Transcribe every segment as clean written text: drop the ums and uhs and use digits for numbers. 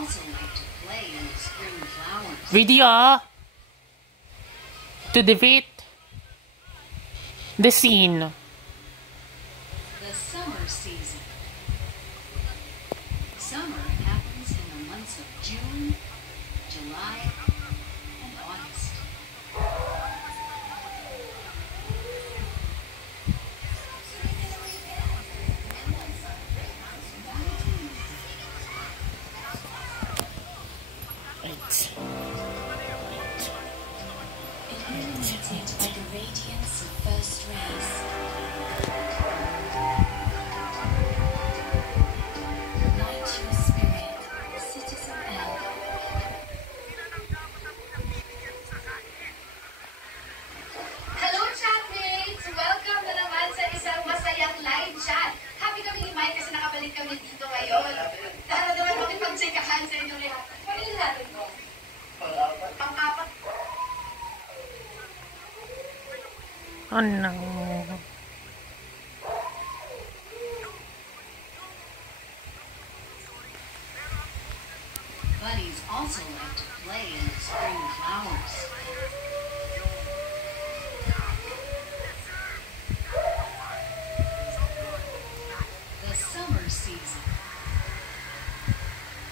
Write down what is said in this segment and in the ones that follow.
also like to play in the spring flowers. Video to defeat the scene. The summer season. Summer happens in the months of June, July, and August. Illuminated by the radiance of first rays. Light your spirit, citizen L. Hello, chatmates! Welcome na naman sa isang masayang live chat. Happy kami ni Mike kasi nakabalik kami dito ngayon. Tara naman makipag-checkahan sa inyong lahat. Pagin natin mo. Pang-apat. Oh no. Bunnies also like to play in the spring flowers. The summer season.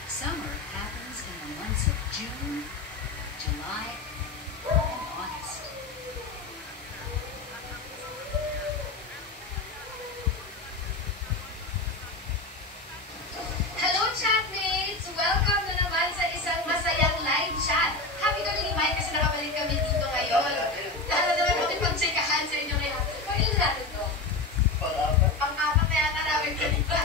Summer happens in the months of June, July, and August. Hello, chatmates! Welcome na naman sa isang masayang live chat. Happy kami ni Mike kasi nakabalik kami dito ngayon. Tara naman makipag-checkahan sa inyong lahat. Pagin natin to. Pang-apat na yata namin kanina.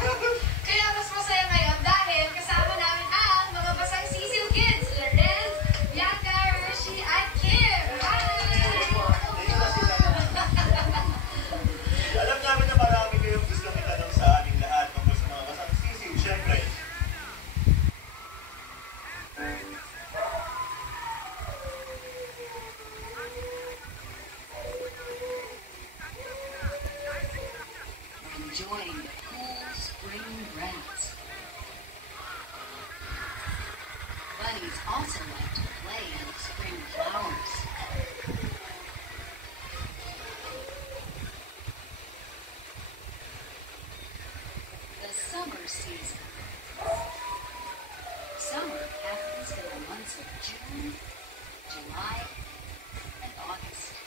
Kaya mas masaya ngayon dahil kasama namin ang mga basang Cecil Kids. Lorenz, Bianca, Rishi, at Kim. Hi! Alam namin na marami kayong gusto itanong sa aming lahat tungkol sa mga basang sisiw, syempre. Enjoying the cool spring breeze. Bunnies also like to play in the spring flowers. The summer season. Summer happens in the months of June, July, and August.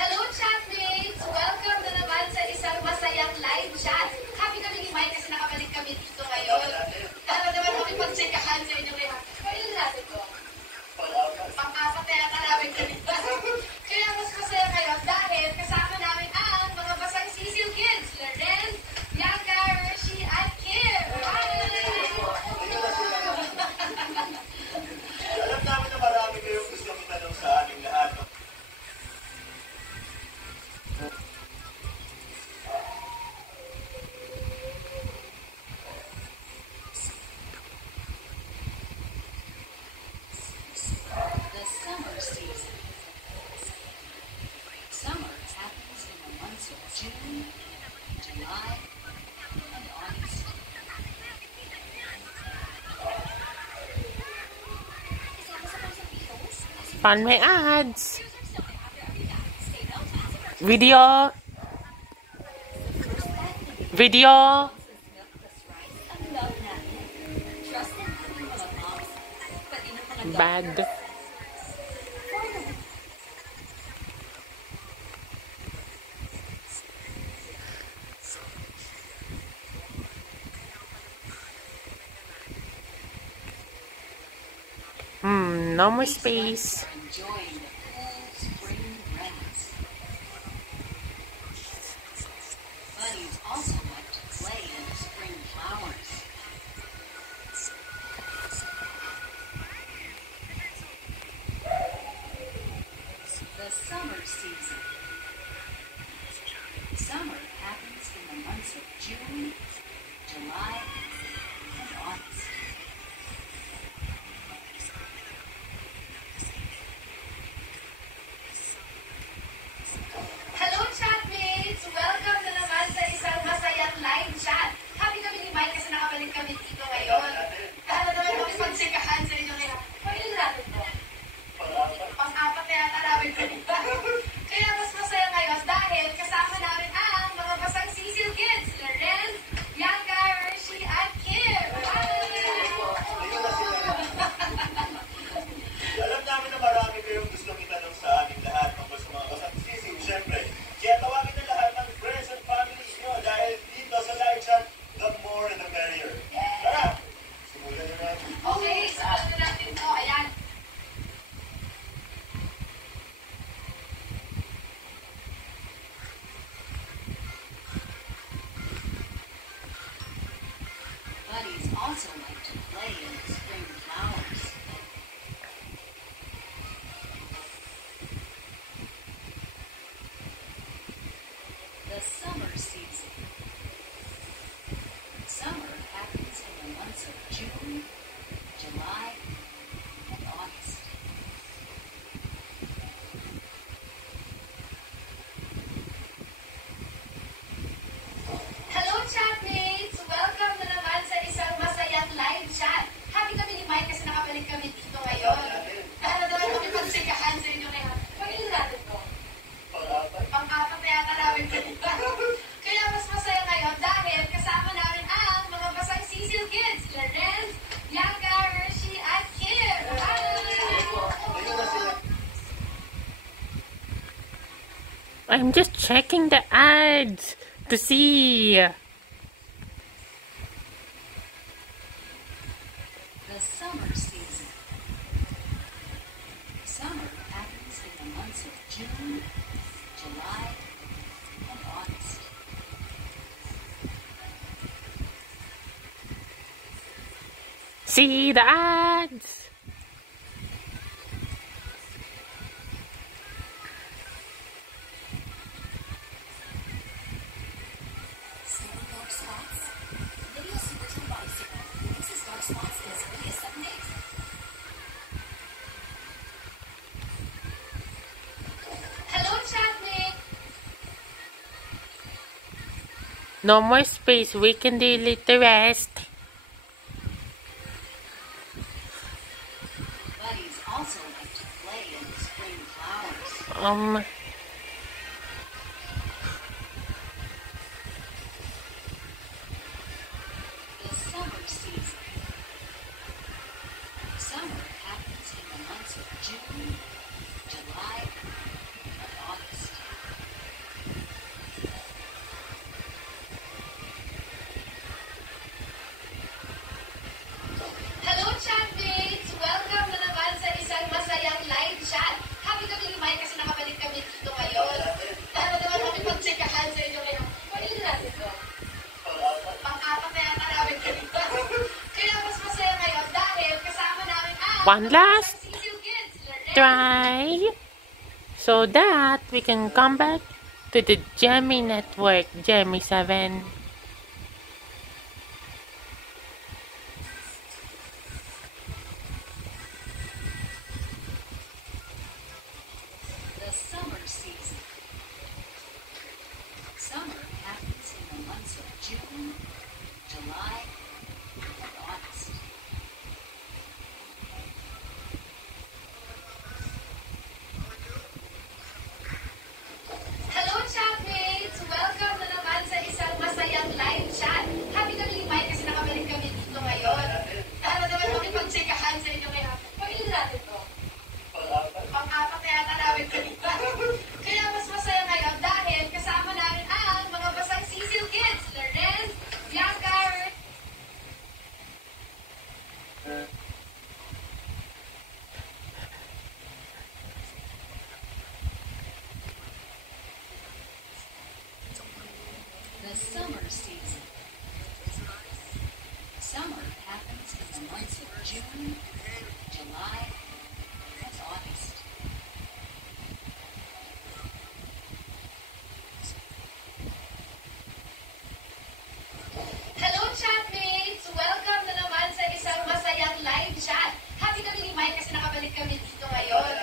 Hello, chatmates! Welcome na naman sa isang masayang live chat. Happy kami ni Mike kasi nakabalik kami dito ngayon. Tara naman makipag-checkahan sa inyong lahat. Pagin natin to. Pang-apat na yata namin kanina. Kaya mas masaya ngayon dahil kasama namin ang mga basang Cecil Kids. Lorenz, Bianca, Rishi, at Kim. Hi! Alam namin na marami kayong gusto itanong sa aming lahat. The summer season. Summer happens in the months of June, July, and August. Fun may ads. Video. Bad. No more space. Enjoying the cool spring breeze. Bunnies also like to play in the spring flowers. The summer season. Summer happens in the months of June, July, and August. Buddies also like to play in the spring flowers. The summer season. Summer happens in the months of June, July, and August. Hello, chatmates! Welcome na naman sa isang masayang live chat. Happy kami ni Mike kasi nakabalik kami dito ngayon. Ano naman kami pagsikahan sa inyo ngayon. Pag-ilan natin ko? Pang-apat na yata namin kanina. Kaya mas masaya ngayon dahil kasama namin ang mga basang Cecil Kids, Lorenz, Bianca, Hershey, at Kim. Hi! I'm just checking the ads to see. The summer season. Summer happens in the months of June, July, and August. See the ads. Seven dark spots. Video Super Tone Body Serum reduces dark spots in as early as 7 days. Hello, chatmate! No more space. We can delete the rest. Buddies also like to play in the spring flowers. The summer season. Summer happens in the months of June, July, and August. Hello, chatmates! Welcome na naman sa isang masayang live chat. Happy kami ni Mike kasi nakabalik kami dito ngayon. Ano naman kami pagsikahan sa inyo ngayon. Pag-ilan natin ko? Pang-apat na yata namin kanina. Kaya mas masaya ngayon dahil kasama namin ang One last Cecil Kids, Lorenz, try so that we can come back to the Gemmy network, Gemmy 7. The summer season. Summer happens in the months of June, July, and August. Hello, chatmates! Welcome na naman sa isang masayang live chat. Happy kami ni Mike kasi nakabalik kami dito ngayon. Ano naman kami pagsikahan sa inyo ngayon. Pag-ilan natin ko? Pang-apat na yata namin kanina. Kaya mas masaya ngayon dahil kasama namin ang mga basang Cecil Kids, Lorenz, Bianca, The summer season. Summer happens in the months of June, July, and August. Hello, chatmates! Welcome na naman sa isang masayang live chat. Happy kami ni Mike kasi nakabalik kami dito ngayon.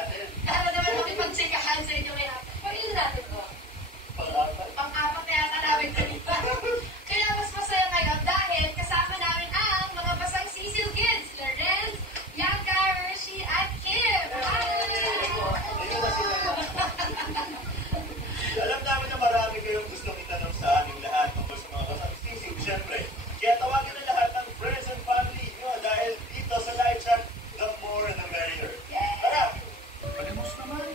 Ano naman kami pagsikahan sa inyo ngayon. Pag-ilan natin ko? Pang-apat na yata namin kanina. Kaya mas masaya ngayon dahil kasama namin ang mga basang Cecil Kids, Lorenz, Bianca, Hershey, at Kim. Hi! Alam namin na marami kayong gustong itanong sa aming lahat tungkol sa mga basang sisig, siyempre. Kaya tawagin na lahat ng friends and family nyo dahil dito sa live chat, the more the merrier. Tara! Palimos naman!